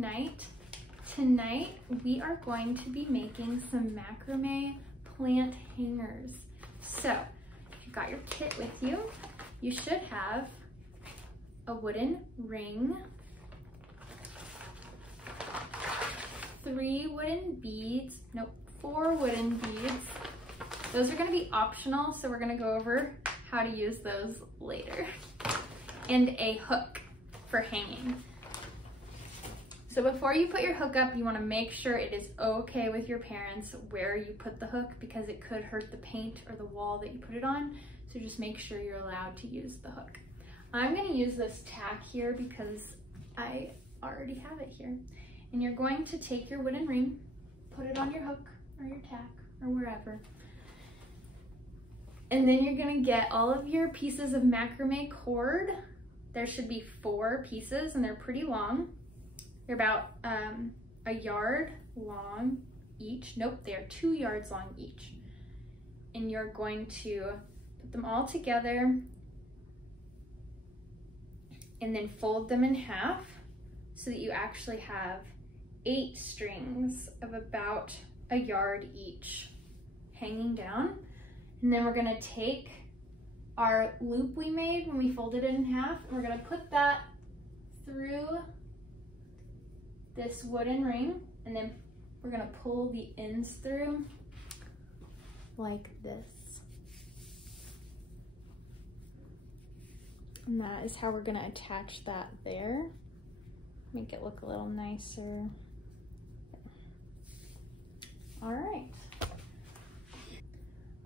weeknight. Tonight, we are going to be making some macrame plant hangers. So, if you've got your kit with you, you should have a wooden ring, 4 wooden beads. Those are gonna be optional, so we're gonna go over how to use those later. And a hook for hanging. So before you put your hook up, you wanna make sure it is okay with your parents where you put the hook, because it could hurt the paint or the wall that you put it on. So just make sure you're allowed to use the hook. I'm gonna use this tack here because I already have it here. And you're going to take your wooden ring, put it on your hook or your tack or wherever. And then you're gonna get all of your pieces of macrame cord. There should be 4 pieces and they're pretty long. They're about a yard long each. Nope, they are 2 yards long each. And you're going to put them all together and then fold them in half so that you actually have 8 strings of about a yard each hanging down. And then we're gonna take our loop we made when we folded it in half, and we're gonna put that through this wooden ring, and then we're gonna pull the ends through like this. And that is how we're gonna attach that there. Make it look a little nicer. All right.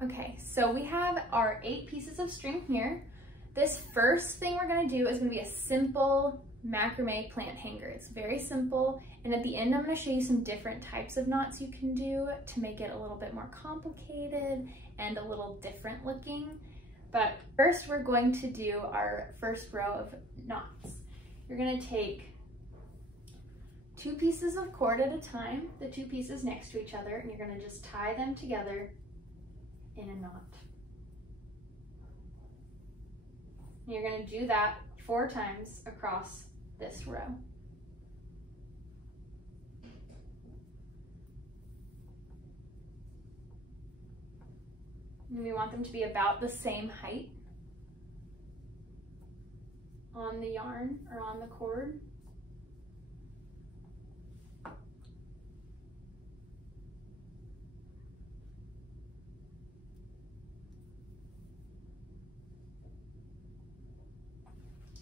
Okay, so we have our 8 pieces of string here. This first thing we're gonna do is gonna be a simple macrame plant hanger. It's very simple, and at the end I'm gonna show you some different types of knots you can do to make it a little bit more complicated and a little different looking. But first we're going to do our first row of knots. You're gonna take 2 pieces of cord at a time, the 2 pieces next to each other, and you're gonna just tie them together in a knot. And you're gonna do that 4 times across this row. And we want them to be about the same height on the yarn or on the cord.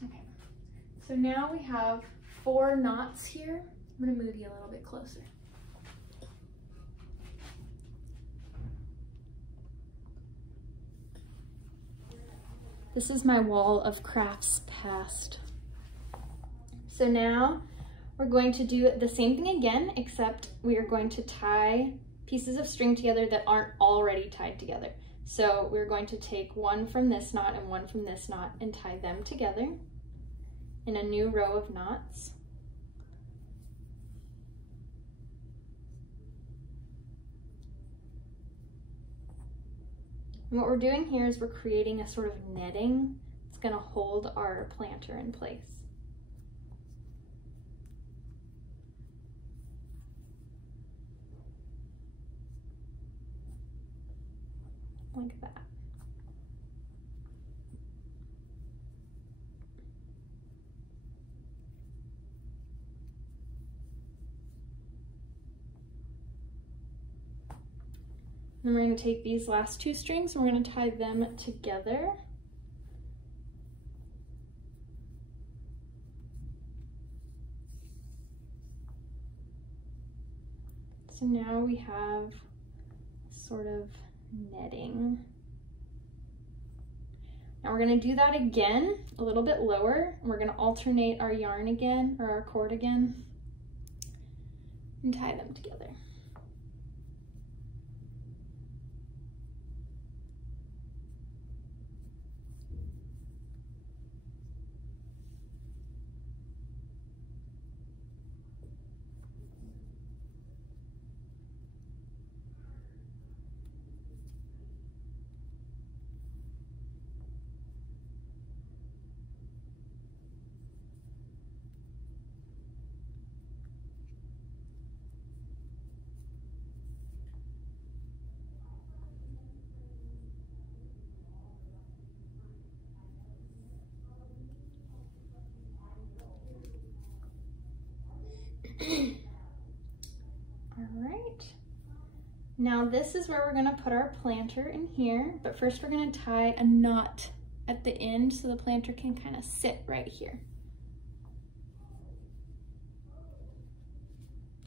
Okay, so now we have 4 knots here. I'm gonna move you a little bit closer. This is my wall of crafts past. So now we're going to do the same thing again, except we are going to tie pieces of string together that aren't already tied together. So we're going to take 1 from this knot and 1 from this knot and tie them together in a new row of knots. And what we're doing here is we're creating a sort of netting that's going to hold our planter in place. Like that. Then we're going to take these last 2 strings and we're going to tie them together. So now we have sort of netting. Now we're going to do that again, a little bit lower, and we're going to alternate our yarn again, or our cord again, and tie them together. All right. Now this is where we're gonna put our planter in here, but first we're gonna tie a knot at the end so the planter can kind of sit right here.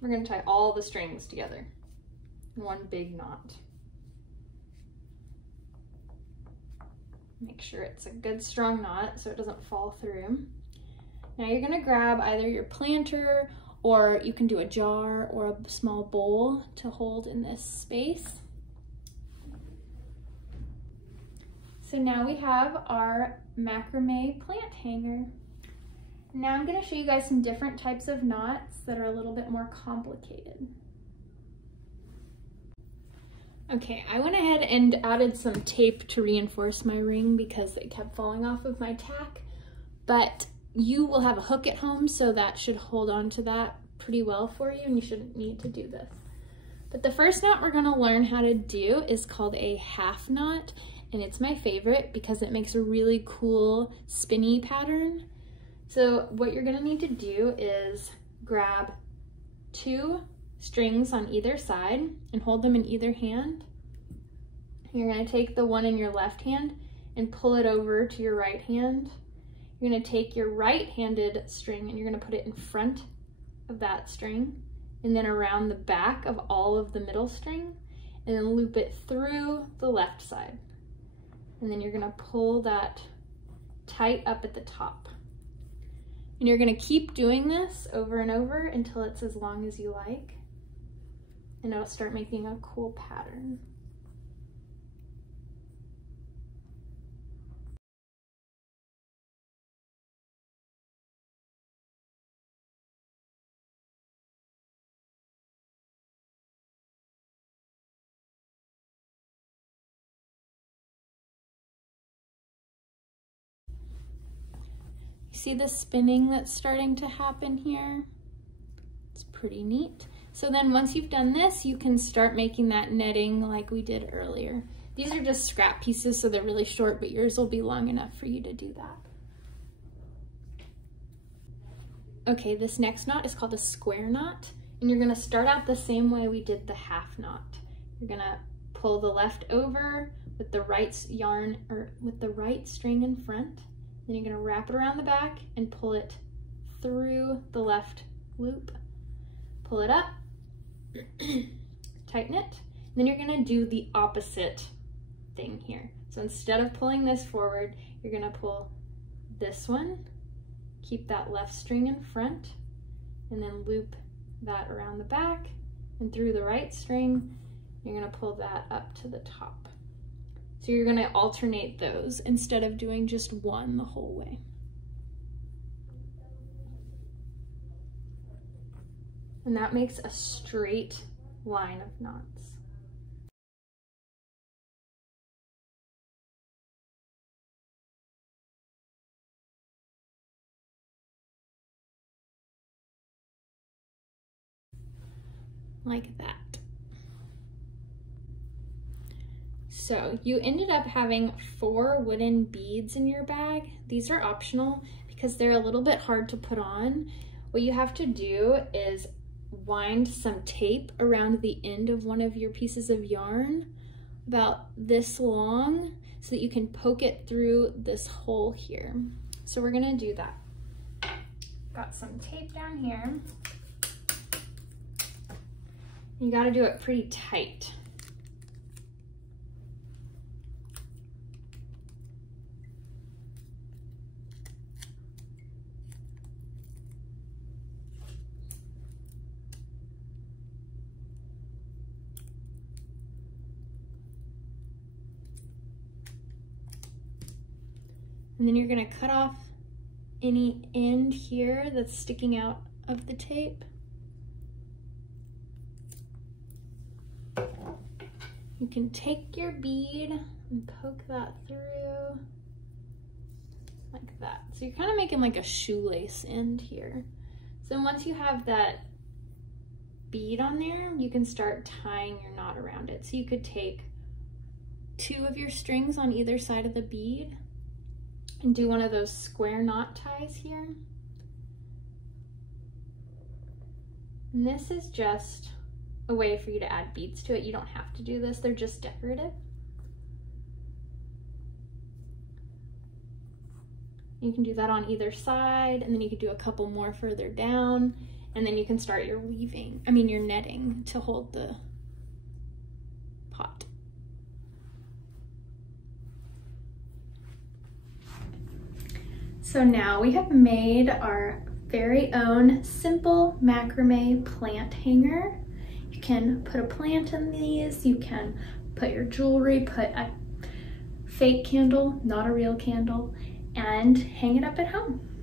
We're gonna tie all the strings together in one big knot. Make sure it's a good strong knot so it doesn't fall through. Now you're gonna grab either your planter, or you can do a jar or a small bowl to hold in this space. So now we have our macrame plant hanger. Now I'm going to show you guys some different types of knots that are a little bit more complicated. Okay, I went ahead and added some tape to reinforce my ring because it kept falling off of my tack, but you will have a hook at home, so that should hold on to that pretty well for you, and you shouldn't need to do this. But the first knot we're going to learn how to do is called a half knot, and it's my favorite because it makes a really cool spinny pattern. So what you're going to need to do is grab 2 strings on either side and hold them in either hand. You're going to take the one in your left hand and pull it over to your right hand. You're going to take your right-handed string and you're going to put it in front of that string and then around the back of all of the middle string, and then loop it through the left side. And then you're going to pull that tight up at the top. And you're going to keep doing this over and over until it's as long as you like, and it'll start making a cool pattern. See the spinning that's starting to happen here? It's pretty neat. So then once you've done this, you can start making that netting like we did earlier. These are just scrap pieces, so they're really short, but yours will be long enough for you to do that. Okay, this next knot is called a square knot, and you're gonna start out the same way we did the half knot. You're gonna pull the left over with the right yarn, or with the right string in front. Then you're gonna wrap it around the back and pull it through the left loop. Pull it up, tighten it, and then you're gonna do the opposite thing here. So instead of pulling this forward, you're gonna pull this one, keep that left string in front, and then loop that around the back and through the right string. You're gonna pull that up to the top. So you're gonna alternate those instead of doing just one the whole way. And that makes a straight line of knots. Like that. So you ended up having 4 wooden beads in your bag. These are optional because they're a little bit hard to put on. What you have to do is wind some tape around the end of one of your pieces of yarn about this long so that you can poke it through this hole here. So we're gonna do that. Got some tape down here. You gotta do it pretty tight. And then you're gonna cut off any end here that's sticking out of the tape. You can take your bead and poke that through like that. So you're kind of making like a shoelace end here. So once you have that bead on there, you can start tying your knot around it. So you could take 2 of your strings on either side of the bead and do one of those square knot ties here. And this is just a way for you to add beads to it. You don't have to do this, they're just decorative. You can do that on either side, and then you can do a couple more further down, and then you can start your your netting to hold the pot. So now we have made our very own simple macrame plant hanger. You can put a plant in these, you can put your jewelry, put a fake candle, not a real candle, and hang it up at home.